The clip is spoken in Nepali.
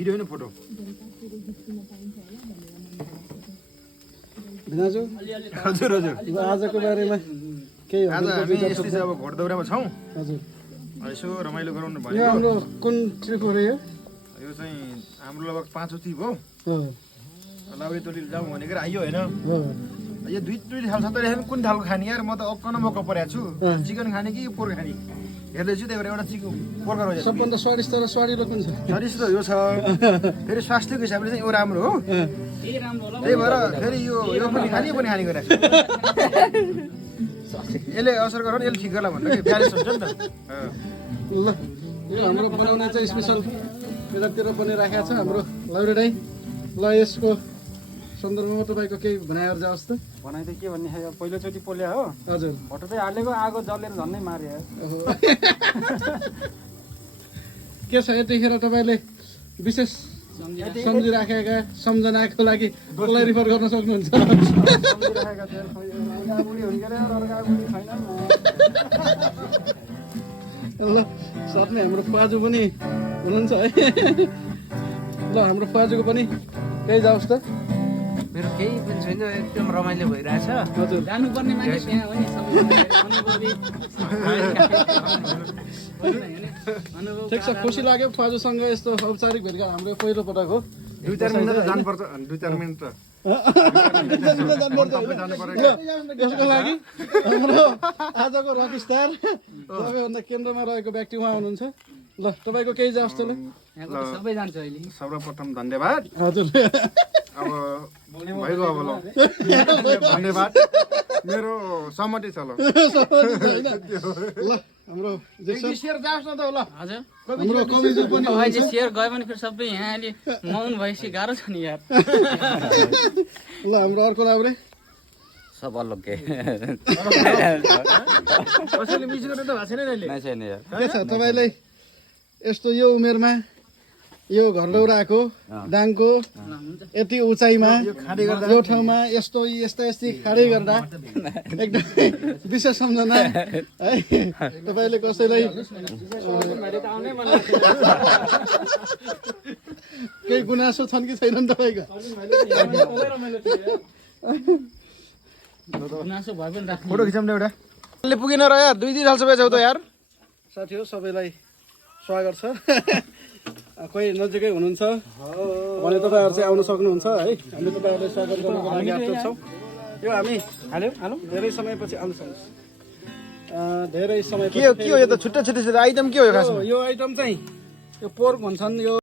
भिडियो हैन फोटो भिनाजु हजुर हजुर आजको बारेमा केही आज हामी यसले चाहिँ अब घोडदौरामा छौँ हजुर यसो रमाइलो गराउनु यो भनेको हाम्रो कुन ट्रिप हो र यो यो चाहिँ हाम्रो लगभग 5 ट्रिप हो हो लाउरे टोली जाउँ भनेको आइयो हैन हो यो दुई थाल छ तर कुन थालको खाने यार म त अक्क मक्क परेको छु चिकन खाने कि पोर्क खाने हेर्दैछु त्यही भएर एउटा चिकन पोर्क रहेछ सबभन्दा स्वादिष्ट र स्वादिलो कुन छ स्वादिष्ट यो छ फेरि स्वास्थ्यको हिसाबले चाहिँ यो राम्रो हो त्यही भएर फेरि यो पनि खाने गरेको यसले असर गर यसले ठिक गर्ला भन्दा कि ब्यालेन्स हुन्छ नि त ल यो हाम्रो बनाउने चाहिँ स्पेसल यतातिर बनिराखेको छ हाम्रो लाउरे दाइ ल यसको सन्दर्भमा तपाईँको केही भनाइहरू जाओस् त भनाइ त के भन्ने पहिलोचोटि पोल्या हो हजुर भोटो चाहिँ हालेको आगो जलेर झन्नै मार्यो के छ यतिखेर तपाईँले विशेष सम्झिराखेका सम्झनाको लागि कसलाई रिफर गर्न सक्नुहुन्छ सम्झिरहेका थिए बुढी हुन् के अरे अर्का बुढी छैन ल साथमै हाम्रो पाजु पनि हुनुहुन्छ है ल हाम्रो पाजुको पनि केही जाओस् त मेरो केही पनि छैन एकदम रमाइलो भइरहेछ हजुर जानुपर्ने मान्छे त्यहाँ हो नि ठिक छ खुसी लाग्यो पाजुसँग यस्तो औपचारिक भेटघाट हाम्रो पहिलो पटक हो 2-4 मिनेट त जानुपर्छ 2-4 मिनेट त यसको लागि हाम्रो आजको रक स्टार सबैभन्दा केन्द्रमा रहेको व्यक्ति उहाँ हुनुहुन्छ ल तपाईँको केही जाओस् त ल सबै जान्छ अहिले सर्वप्रथम धन्यवाद हजुर अब भइगयो अब ल धन्यवाद मेरो सहमति छ ल ल हाम्रो जेक्सन सेयर जाओस् न त ल हजुर हाम्रो कविजु पनि अहिले सेयर गयो भने फेरि सबै यहाँ अहिले मौन भएपछि गाह्रो छ नि यार ल हाम्रो अर्को लाउरे सब अलग के कसैले मिस गर्नु त भएको छैन नि अहिले छैन यार के छ तपाईँलाई यस्तो यो उमेरमा यो घरलौराको डाङको यति उचाइमा यो ठाउँमा यस्ता खाडै गर्दा एकदमै विशेष सम्झना है तपाईँले कसैलाई केही गुनासो छन् कि छैनन् तपाईँको गुनासो भए पनि राख्नु फोटो खिचाउँ न एउटा ले पुगेन र यार 2 दिन हाल्छ त यार साथी हो सबैलाई स्वागत छ कोही नजिकै हुनुहुन्छ भने तपाईँहरू चाहिँ आउन सक्नुहुन्छ है हामी तपाईँहरूलाई स्वागत गर्नको लागि आएको छौँ यो हामी धेरै समयपछि आउनु सक्नुहोस् धेरै समय के हो यो त छुट्टै आइटम के हो यो खासमा यो आइटम चाहिँ यो पोर्क भन्छन् यो